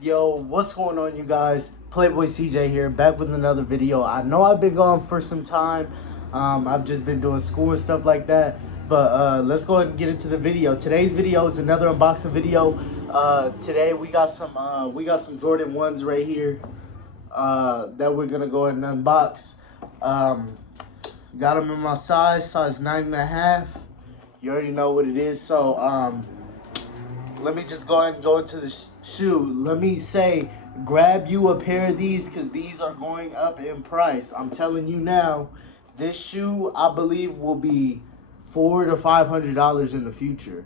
Yo, what's going on, you guys? Playboy CJ here, back with another video. I know I've been gone for some time. I've just been doing school and stuff like that. But let's go ahead and get into the video. Today's video is another unboxing video. Today we got some Jordan 1s right here that we're gonna go ahead and unbox. Got them in my size 9.5. You already know what it is. So let me just go ahead and go into the shoe. Let me say, grab you a pair of these because these are going up in price. I'm telling you now, this shoe I believe will be $400 to $500 in the future,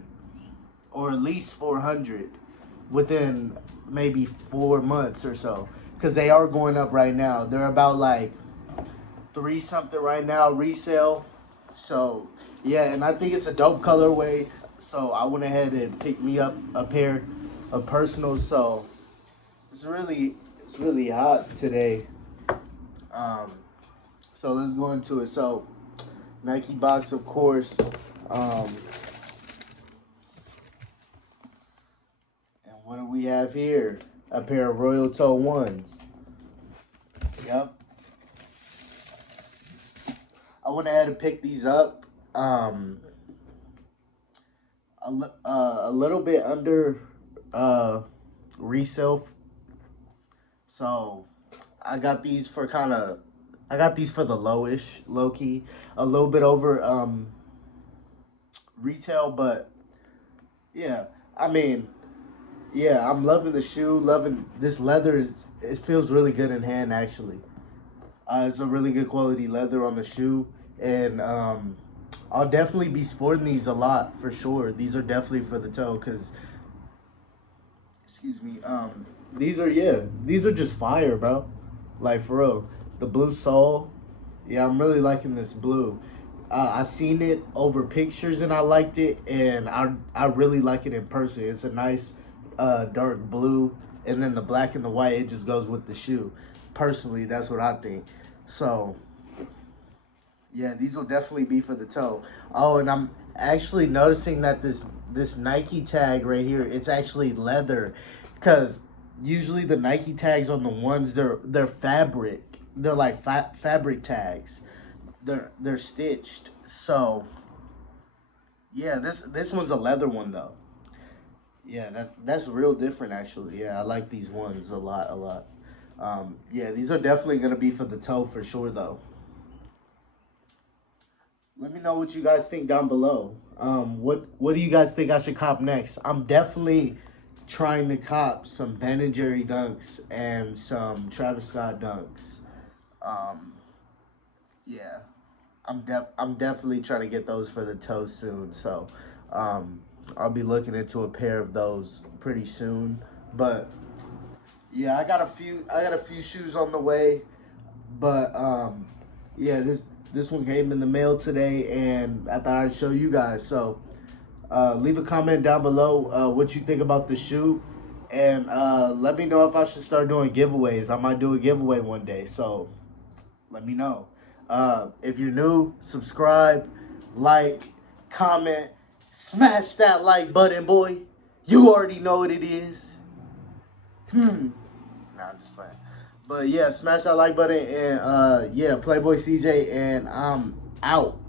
or at least 400 within maybe 4 months or so, because they are going up right now. They're about like three something right now resale. So yeah, and I think it's a dope colorway. So I went ahead and picked me up a pair of personals. So it's really hot today. Um, so let's go into it. So Nike box, of course. Um, and what do we have here? A pair of Royal Toe 1s. Yep. I went ahead and picked these up. A little bit under resale. So I got these for I got these for the lowish, low key, a little bit over retail, but yeah, I mean, yeah, I'm loving the shoe, loving this leather. It feels really good in hand, actually. It's a really good quality leather on the shoe, and I'll definitely be sporting these a lot for sure. These are definitely for the toe, cause excuse me, these are just fire, bro. Like for real, the blue sole. Yeah, I'm really liking this blue. I seen it over pictures and I liked it, and I really like it in person. It's a nice dark blue, and then the black and the white, it just goes with the shoe. Personally, that's what I think. So yeah, these will definitely be for the toe. Oh, and I'm actually noticing that this Nike tag right here, it's actually leather, because usually the Nike tags on the ones, they're fabric. They're like fabric tags. They're stitched. So yeah, this one's a leather one though. Yeah, that's real different actually. Yeah, I like these ones a lot, a lot. Yeah, these are definitely gonna be for the toe for sure though. Let me know what you guys think down below. What do you guys think I should cop next? I'm definitely trying to cop some Ben and Jerry dunks and some Travis Scott dunks. Um, yeah, I'm definitely trying to get those for the toe soon. So, um, I'll be looking into a pair of those pretty soon. But yeah, I got a few shoes on the way. But yeah, this one came in the mail today, and I thought I'd show you guys. So leave a comment down below what you think about the shoe, and let me know if I should start doing giveaways. I might do a giveaway one day, so let me know. If you're new, subscribe, like, comment, smash that like button, boy. You already know what it is. Nah, I'm just playing. But yeah, smash that like button, and yeah, Playboy CJ, and I'm out.